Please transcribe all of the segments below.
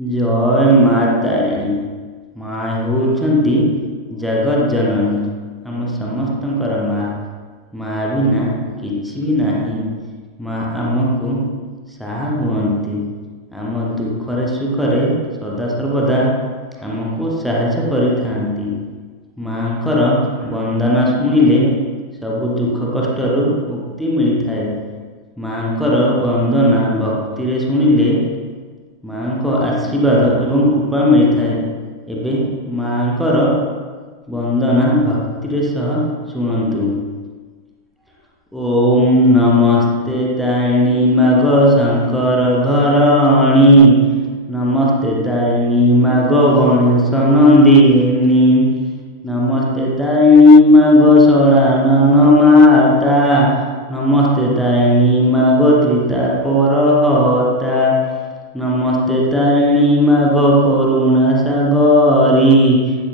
ଜୟ ମା ତାରିଣୀ। ମା ହେଉଛନ୍ତି ଜଗତ୍ ଜନନୀ, ଆମ ସମସ୍ତଙ୍କର ମା। ମା ବିନା କିଛି ବି ନାହିଁ। ମା ଆମକୁ ସାହା ହୁଅନ୍ତି, ଆମ ଦୁଃଖରେ ସୁଖରେ ସଦାସର୍ବଦା ଆମକୁ ସାହାଯ୍ୟ କରିଥାନ୍ତି। ମାଙ୍କର ବନ୍ଦନା ଶୁଣିଲେ ସବୁ ଦୁଃଖ କଷ୍ଟରୁ ମୁକ୍ତି ମିଳିଥାଏ। ମାଙ୍କର ବନ୍ଦନା ଭକ୍ତିରେ ଶୁଣିଲେ ମାଙ୍କ ଆଶୀର୍ବାଦ ଏବଂ କୃପା ମିଳିଥାଏ। ଏବେ ମାଙ୍କର ବନ୍ଦନା ଭକ୍ତିରେ ସହ ଶୁଣନ୍ତୁ। ଓମ୍ ନମସ୍ତେ ତାରିଣୀ ମାଗ ଶଙ୍କର ଘରଣୀ, ନମସ୍ତେ ତାରିଣୀ ମାଗ ଗଣେଶ ନନ୍ଦିନୀ, ନମସ୍ତେ ତାରିଣୀ ମାଗ ଷଡ଼ାନନ ମାତା, ନମସ୍ତେ ତାରିଣୀ ମାଗ ତ୍ରିତାପର ହତା, ନମସ୍ତେ ତାରିଣୀ ମାଗ କରୁଣା ସାଗରୀ,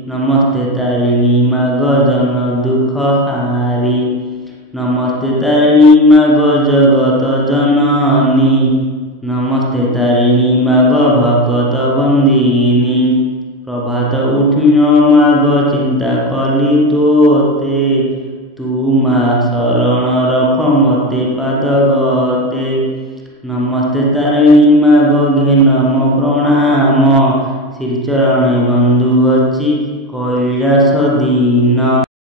ନମସ୍ତେ ତାରିଣୀ ମାଗ ଜନ ଦୁଃଖ ହାରି, ନମସ୍ତେ ତାରିଣୀ ମାଗ ଜଗତ ଜନନୀ, ନମସ୍ତେ ତାରିଣୀ ମାଗ ଭଗତ ବନ୍ଦିନୀ। ପ୍ରଭାତ ଉଠିନ ମାଗ ଚିନ୍ତା କଲି ତୋତେ, ତୁ ମା ଶରଣ ରଖ ମତେ ପାଦ ଗତେ, ନମସ୍ତେ ତାରିଣୀ ମାଗ ଘେନ ମୋ ପ୍ରଣାମ, ଶ୍ରୀଚରଣେ ବନ୍ଧୁ ଅଛି କୈଳାସ ଦୀନ।